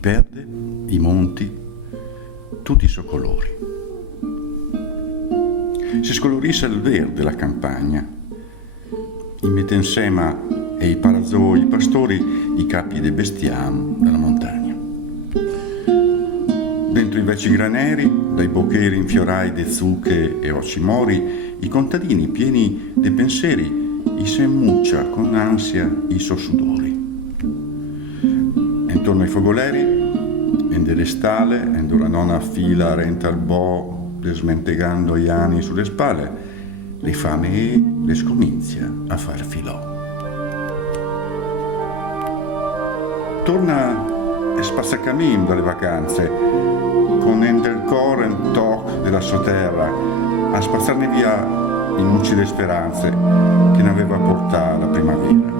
perde, i monti, tutti i suoi colori. Si scolorisse il verde la campagna, in mette insieme e i parazoi, i pastori, i capi dei bestiami della montagna. Dentro i vecchi graneri, dai boccheri infiorai de zucche e ocimori, i contadini pieni de pensieri, i semmuccia con ansia i suoi sudori. Intorno ai fogoleri, in delle stale, in dove la nonna fila renta il bo, smentegando gli anni sulle spalle, le fame le scominzia a far filò. Torna e spazzacammin dalle vacanze, con in del cor un toc della sua terra, a spazzarne via i mucci le speranze che ne aveva portato la primavera.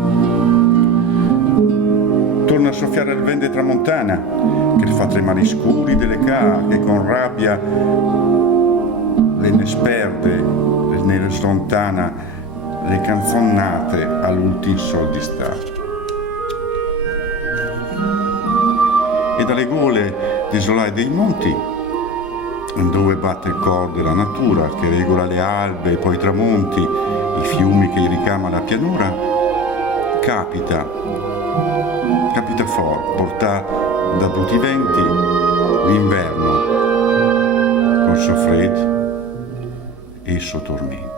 Torna a soffiare il vento tramontana, che fa tremare i scuri delle ca, che con rabbia le ne sperde, le ne slontana, le canzonate all'ultim sol di stato. E dalle gole desolate dei monti, dove batte il cor della natura, che regola le albe e poi i tramonti, i fiumi che ricama la pianura, capita for, portà da bruti venti l'inverno col suo freddo e i suoi tormenti.